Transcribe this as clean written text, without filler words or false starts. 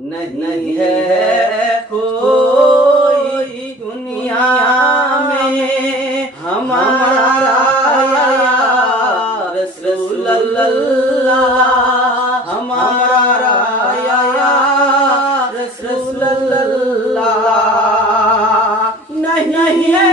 نہیں ہے کوئی دنیا میں ہمارا یا رسول اللہ، ہمارا یا رسول اللہ، نہیں ہے